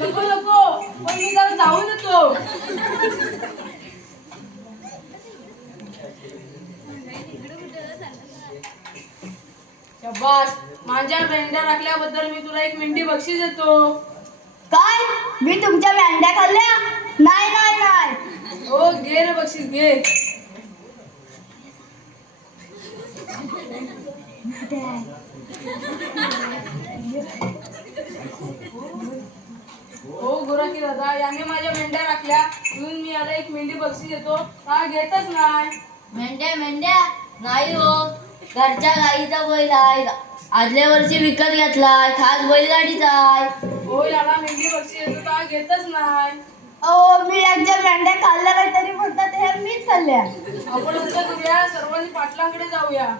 नको नको, पण मी जरा जाऊन येतो. शाबास, माझ्या मेंढ्या राखल्याबद्दल मी तुला 1 मेंढी बक्षीस देतो. काय? मी तुमच्या मेंढ्या खाल्ल्या? नाही नाही नाही. हो, घे रे बक्षीस घे. हो गुराखी दादा, याने माझ्या मेंढ्या राखल्या म्हणून मी याला 1 मेंढी बक्षीस देतो. हा घेतच नाही. मेंढ्या मेंढ्या नाही हो, घरच्या गाईचा बैल आहे. आदल्या वर्षी विकत घेतलाय, खास बैलगाडीचा आहे. हो, याला मेंढी बक्षीस देतो. हा घेतच नाही. अहो, मी यांच्या मेंढ्या खाल्ल्या नाही तरी म्हणतात हे मीच खाल्ल्या. आपण असं करूया, सर्वांनी पाटलांकडे जाऊया.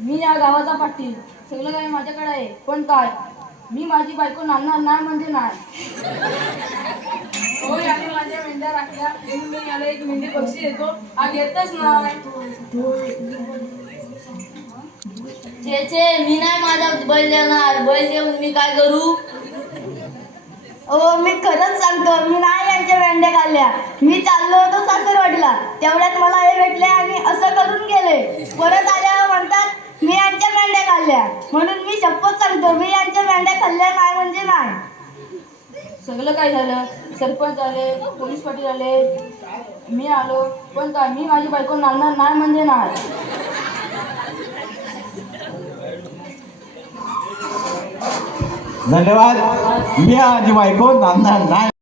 मी या गावाचा पाटील, सगळं काही माझ्याकडे आहे. पण काय, मी माझी बायको नांदणार नाही म्हणजे नाही. हो, याने माझ्या मेंढ्या राखल्या म्हणून मी याला 1 मेंढी बक्षीस देतो. हा घेतच नाही. छे मी नाही माझा बैल देणार. बैल देऊन मी काय करू? मी खरंच सांगतो, मी नाही यांच्या मेंढ्या खाल्ल्या. मी चाललो होतो सासरवाडीला, तेवढ्यात मला हे भेटले आणि असं करून गेले. परत आल्यावर म्हणतात मी यांच्या मेंढ्या खाल्ल्या. म्हणून मी शपथ सांगतो, मी यांच्या मेंढ्या खाल्ल्या नाही म्हणजे नाही. सगळं काय झालं? सरपंच आले, पोलीस पाटील आले, मी आलो. पण काय, मी माझी बायको नांदणार नाही म्हणजे नाही. धन्यवाद. मी माझी बायको नांदणार नाही.